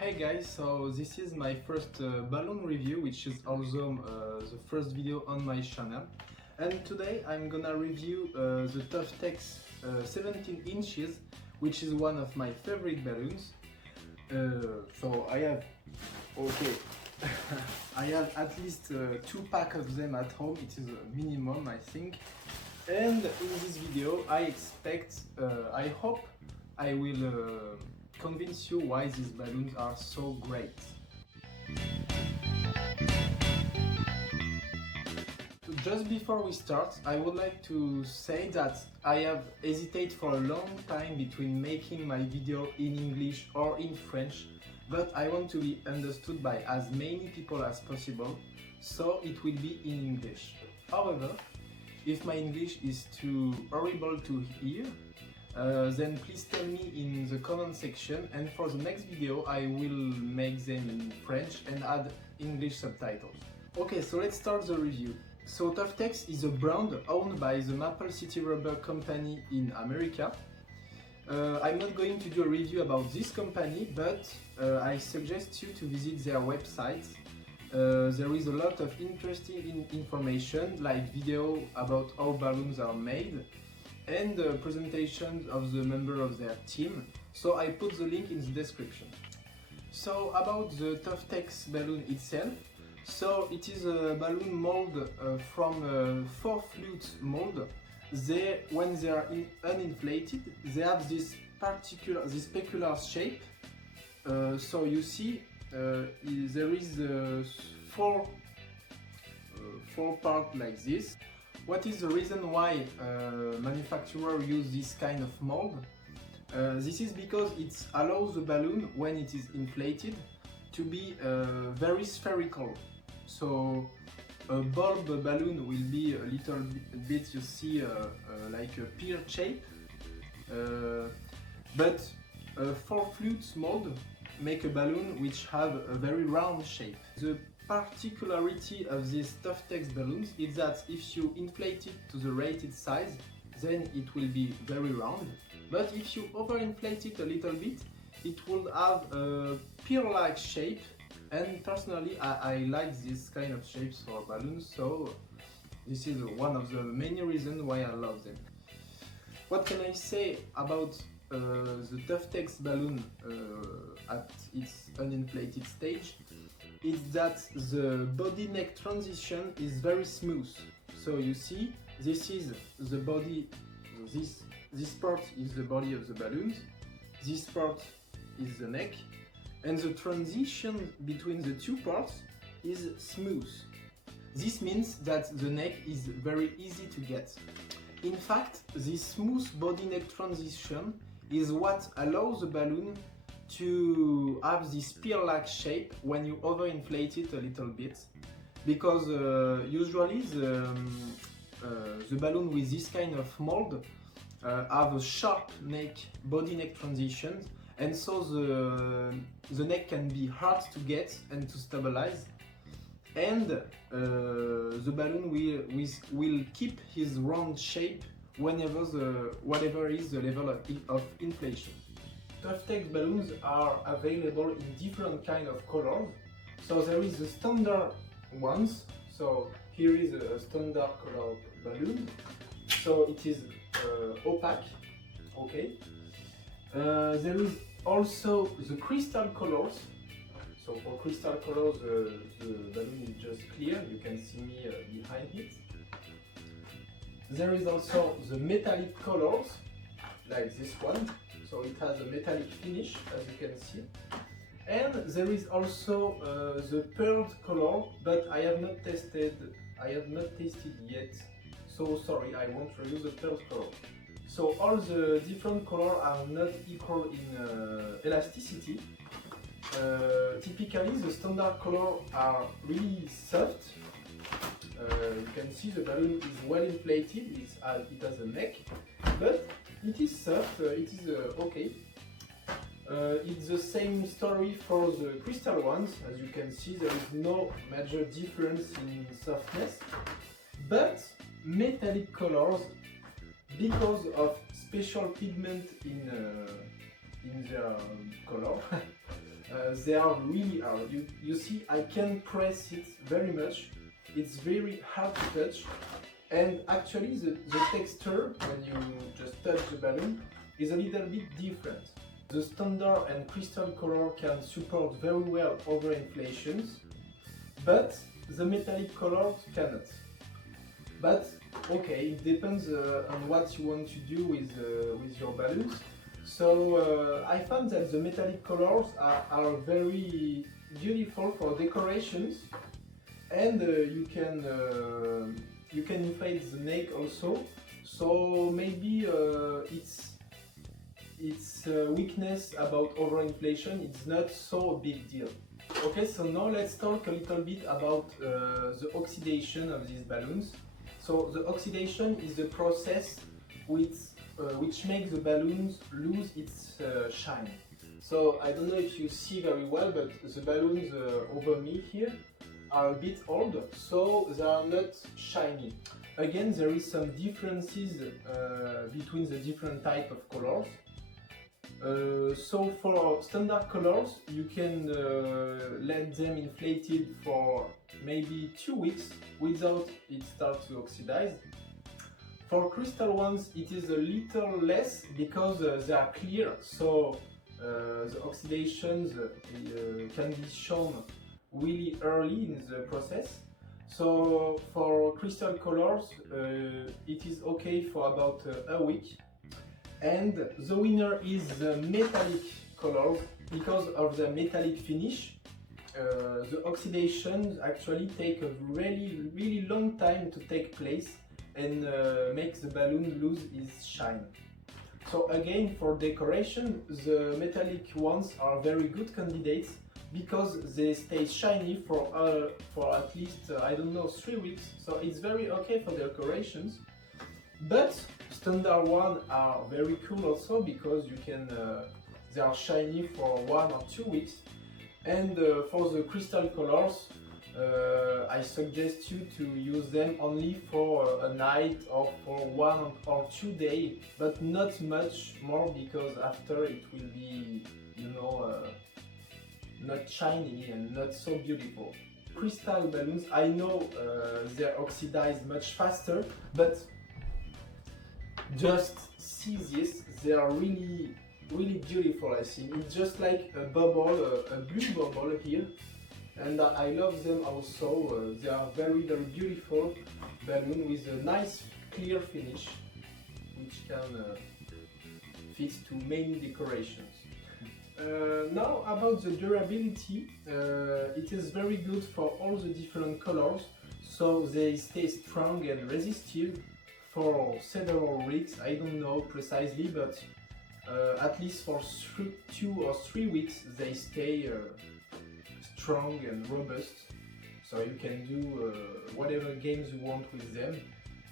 Hey guys, so this is my first balloon review, which is also the first video on my channel. And today I'm gonna review the Tuftex 17 inches, which is one of my favorite balloons. So I have, I have at least 2 packs of them at home. It is a minimum, I think. And in this video I hope I will convince you why these balloons are so great. So just before we start, I would like to say that I have hesitated for a long time between making my video in English or in French, but I want to be understood by as many people as possible, so it will be in English. However, if my English is too horrible to hear, then please tell me in the comment section, and for the next video I will make them in French and add English subtitles. Okay, so let's start the review. So Tuftex is a brand owned by the Maple City Rubber Company in America. I'm not going to do a review about this company, but I suggest you to visit their website. There is a lot of interesting information, like video about how balloons are made, and presentations of the member of their team, so I put the link in the description. So about the Tuftex balloon itself, so it is a balloon mold from 4 flute mold. When they are uninflated, they have this peculiar shape. So you see there is 4 parts like this. What is the reason why manufacturers use this kind of mold? This is because it allows the balloon, when it is inflated, to be very spherical. So a bulb balloon will be a little bit, you see, like a pear shape, but 4 flutes mold make a balloon which have a very round shape. The particularity of these Tuftex balloons is that if you inflate it to the rated size, then it will be very round, but if you overinflate it a little bit, it will have a pear-like shape, and personally I like this kind of shapes for balloons, so this is one of the many reasons why I love them. What can I say about the Tuftex balloon at its uninflated stage? Is that the body neck transition is very smooth. So you see, this is the body, this part is the body of the balloons, this part is the neck, and the transition between the 2 parts is smooth. This means that the neck is very easy to get. In fact, this smooth body neck transition is what allows the balloon to have this pear-like shape when you overinflate it a little bit, because usually the balloon with this kind of mold have a sharp body neck transition, and so the neck can be hard to get and to stabilize, and the balloon will keep his round shape whatever is the level of inflation. Tuftex balloons are available in different kind of colors. So there is the standard ones. So here is a standard color balloon. So it is opaque. Okay. There is also the crystal colors. So for crystal colors, the balloon is just clear. You can see me behind it. There is also the metallic colors, like this one. So it has a metallic finish, as you can see. And there is also the pearled color, but I have not tasted yet. So sorry, I won't review the pearled color. So all the different colors are not equal in elasticity. Typically the standard colors are really soft. You can see the balloon is well inflated, it has a neck, but it is soft, it is okay. It's the same story for the crystal ones. As you can see, there is no major difference in softness, but metallic colors, because of special pigment in their color, they are really hard. You see, I can press it very much. It's very hard to touch, and actually the texture when you just touch the balloon is a little bit different. The standard and crystal color can support very well overinflations, but the metallic colors cannot. But okay, it depends on what you want to do with your balloons. So I found that the metallic colors are very beautiful for decorations, and you can inflate the neck also. So maybe its weakness about overinflation, it's not so a big deal. Okay, so now let's talk a little bit about the oxidation of these balloons. So the oxidation is the process which makes the balloons lose its shine. So I don't know if you see very well, but the balloons over me here are a bit old, so they are not shiny. Again, there is some differences between the different type of colors. So for standard colors, you can let them inflated for maybe 2 weeks without it start to oxidize. For crystal ones, it is a little less because they are clear, so the oxidations can be shown really early in the process. So for crystal colors, it is okay for about a week. And the winner is the metallic colors. Because of the metallic finish, the oxidations actually take a really long time to take place and makes the balloon lose its shine. So again, for decoration, the metallic ones are very good candidates because they stay shiny for at least, I don't know, 3 weeks. So it's very okay for decorations. But standard ones are very cool also because you can, they are shiny for 1 or 2 weeks. And for the crystal colors, I suggest you to use them only for a night or for 1 or 2 days, but not much more because after it will be, you know, not shiny and not so beautiful. Crystal balloons, I know they oxidize much faster, but just see this, they are really beautiful. I think it's just like a bubble, a blue bubble here, and I love them also. They are very beautiful balloon with a nice clear finish, which can fit to many decorations. Now about the durability, it is very good for all the different colors, so they stay strong and resistive for several weeks. I don't know precisely, but at least for 2 or 3 weeks they stay strong and robust. So you can do whatever games you want with them.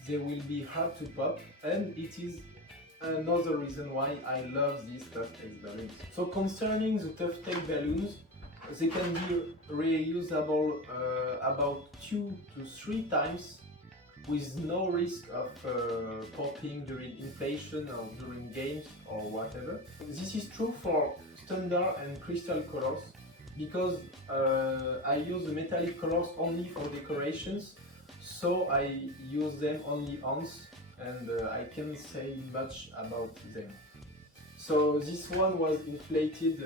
They will be hard to pop, and it is another reason why I love these Tuftex balloons. So concerning the Tuftex balloons, they can be reusable about 2 to 3 times with no risk of popping during inflation or during games or whatever. This is true for standard and crystal colors because I use the metallic colors only for decorations, so I use them only once and I can't say much about them. So this one was inflated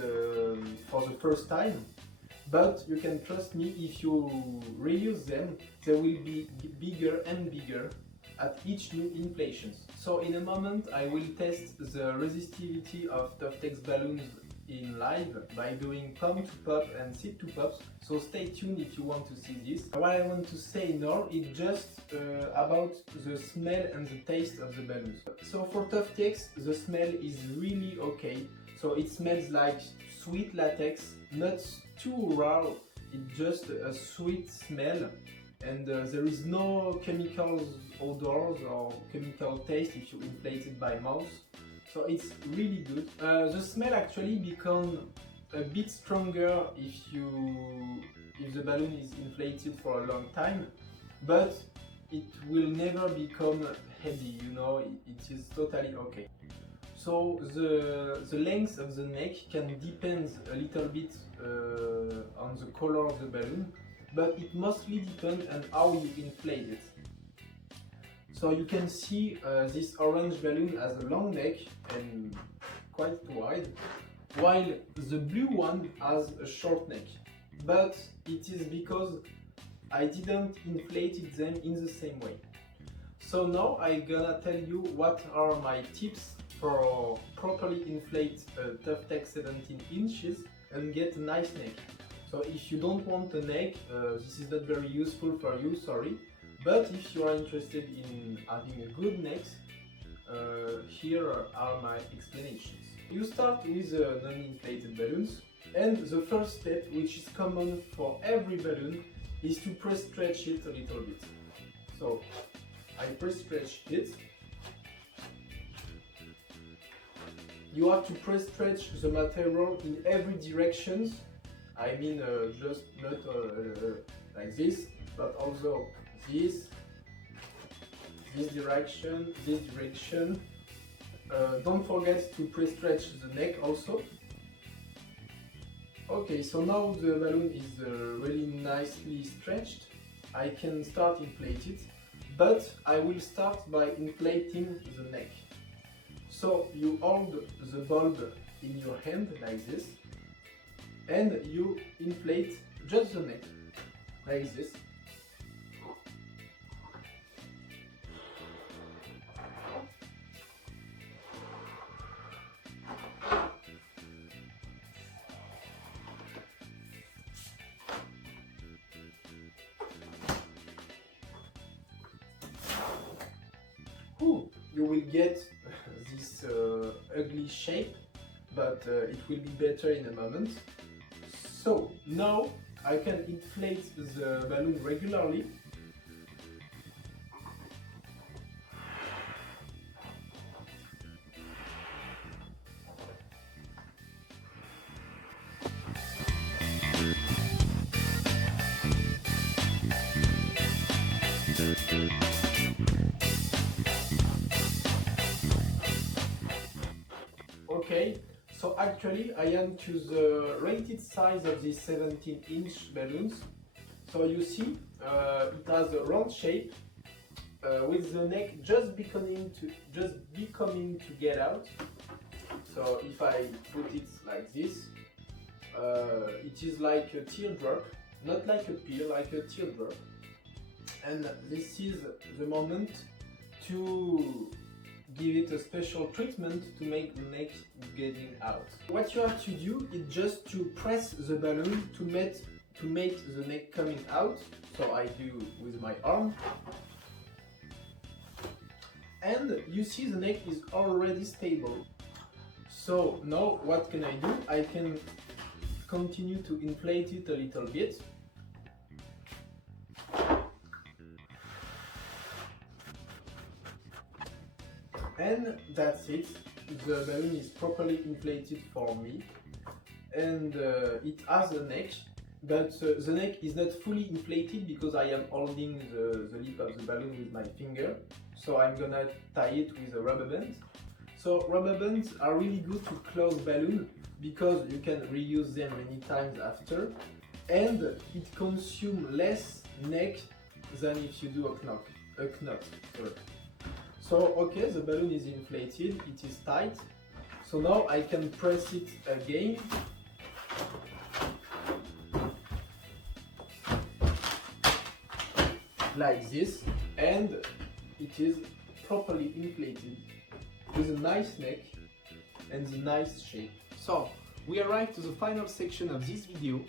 for the first time, but you can trust me, if you reuse them, they will be bigger and bigger at each new inflation. So in a moment I will test the resistivity of Tuftex balloons in live by doing palm to pop and sit to pops, so stay tuned if you want to see this. What I want to say now is just about the smell and the taste of the balloons. So for Tuftex, the smell is really okay. So it smells like sweet latex, not too raw, it's just a sweet smell, and there is no chemical odors or chemical taste if you inflate it by mouth. So it's really good. The smell actually becomes a bit stronger if the balloon is inflated for a long time, but it will never become heavy, you know, it is totally okay. So the length of the neck can depend a little bit on the color of the balloon, but it mostly depends on how you inflate it. So you can see this orange balloon has a long neck and quite wide, while the blue one has a short neck. But it is because I didn't inflate them in the same way. So now I'm gonna tell you what are my tips for properly inflate a Tuftex 17 inches and get a nice neck. So if you don't want a neck, this is not very useful for you, sorry. But if you are interested in having a good neck, here are my explanations. You start with non-inflated balloons, and the first step, which is common for every balloon, is to press stretch it a little bit. So I press stretch it. You have to press stretch the material in every direction. I mean just not like this, but also this direction, this direction. Don't forget to press stretch the neck also. Okay, so now the balloon is really nicely stretched. I can start inflate it, but I will start by inflating the neck. So you hold the bulb in your hand like this, and you inflate just the neck like this. You will get this ugly shape, but it will be better in a moment. So now I can inflate the balloon regularly. Okay, so actually I am to the rated size of these 17-inch balloons. So you see, it has a round shape with the neck just becoming to get out. So if I put it like this, it is like a teardrop, not like a pear, like a teardrop. And this is the moment to give it a special treatment to make the neck getting out. What you have to do is just to press the balloon to make the neck coming out. So I do with my arm. And you see the neck is already stable. So now what can I do? I can continue to inflate it a little bit. And that's it, the balloon is properly inflated for me, and it has a neck, but the neck is not fully inflated because I am holding the lip of the balloon with my finger, so I'm gonna tie it with a rubber band. So rubber bands are really good to close balloon because you can reuse them many times after, and it consumes less neck than if you do a knot. Sorry. So okay, the balloon is inflated, it is tight. So now I can press it again. Like this, and it is properly inflated with a nice neck and a nice shape. So we arrived to the final section of this video.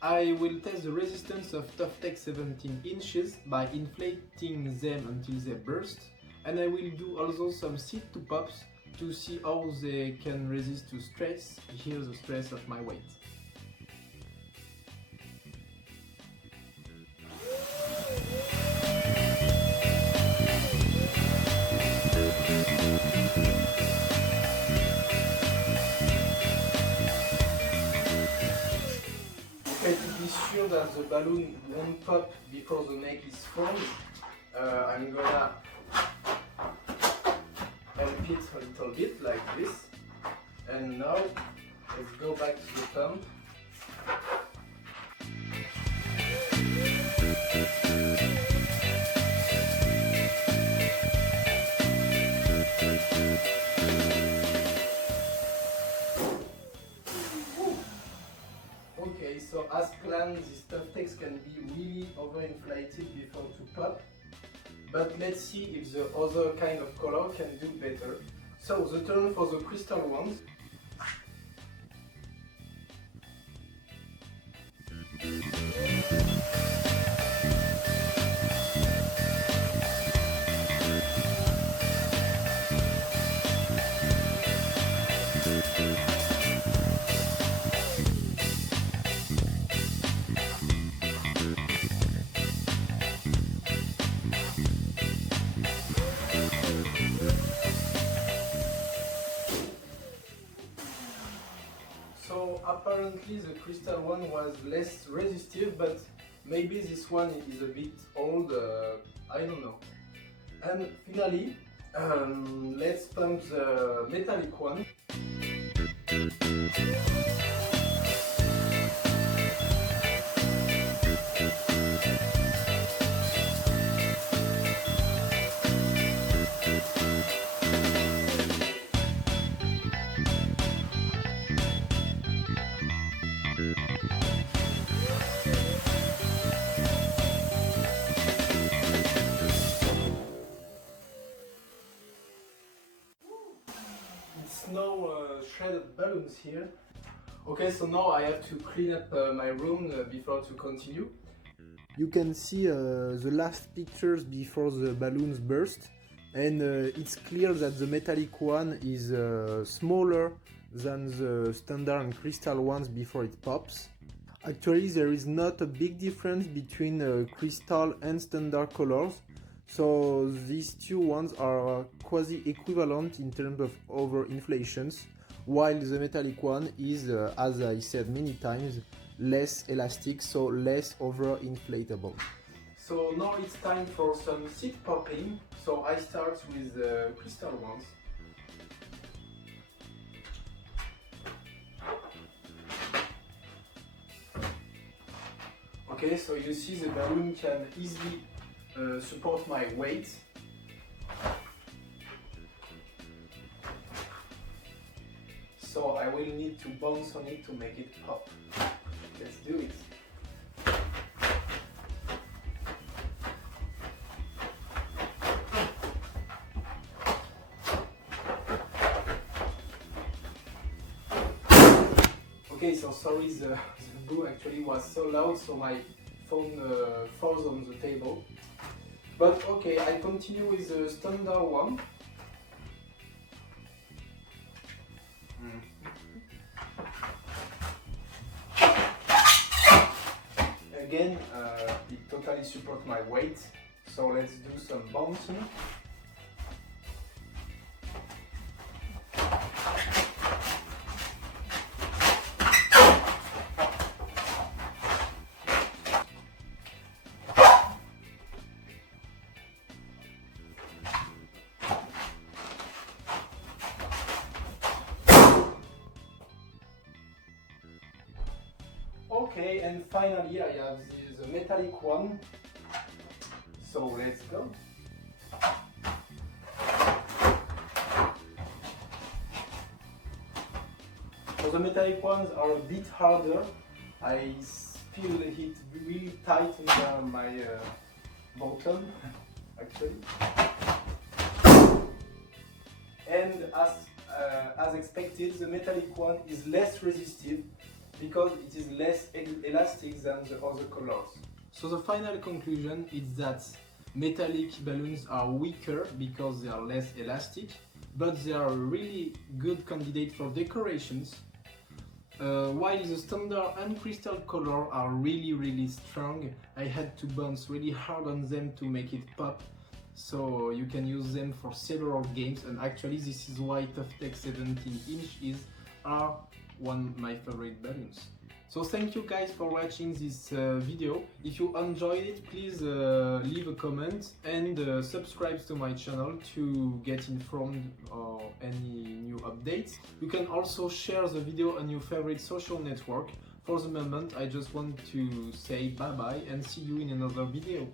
I will test the resistance of Tuftex 17 inches by inflating them until they burst. And I will do also some seat to pops to see how they can resist to stress. Here's the stress of my weight. Okay, to be sure that the balloon won't pop before the neck is formed, I'm gonna help it a little bit like this. And now let's go back to the pump. Okay, so as planned, this Tuftex can be really overinflated before to pop. But let's see if the other kind of color can do better. So the turn for the crystal ones. So apparently the crystal one was less resistive, but maybe this one is a bit old, I don't know. And finally, let's pump the metallic one. No shredded balloons here. Okay, so now I have to clean up my room before to continue. You can see the last pictures before the balloons burst, and it's clear that the metallic one is smaller than the standard and crystal ones before it pops. Actually, there is not a big difference between crystal and standard colors. So these two ones are quasi equivalent in terms of overinflations, while the metallic one is, as I said many times, less elastic, so less overinflatable. So now it's time for some seed popping. So I start with the crystal ones. Okay, so you see the balloon can easily support my weight. So I will need to bounce on it to make it pop. Let's do it. Okay, so sorry, the boo actually was so loud, so my phone falls on the table. But okay, I continue with the standard one. Again, it totally supports my weight, so let's do some bouncing. Okay, and finally I have the metallic one, so let's go. So the metallic ones are a bit harder. I feel it really tight under my bottom, actually. And as expected, the metallic one is less resistive, because it is less elastic than the other colors. So the final conclusion is that metallic balloons are weaker because they are less elastic, but they are a really good candidate for decorations, while the standard and crystal color are really strong. I had to bounce really hard on them to make it pop, so you can use them for several games, and actually this is why Tuftex 17 inch are one of my favorite balloons. So thank you guys for watching this video. If you enjoyed it, please leave a comment and subscribe to my channel to get informed of any new updates. You can also share the video on your favorite social network. For the moment, I just want to say bye bye and see you in another video.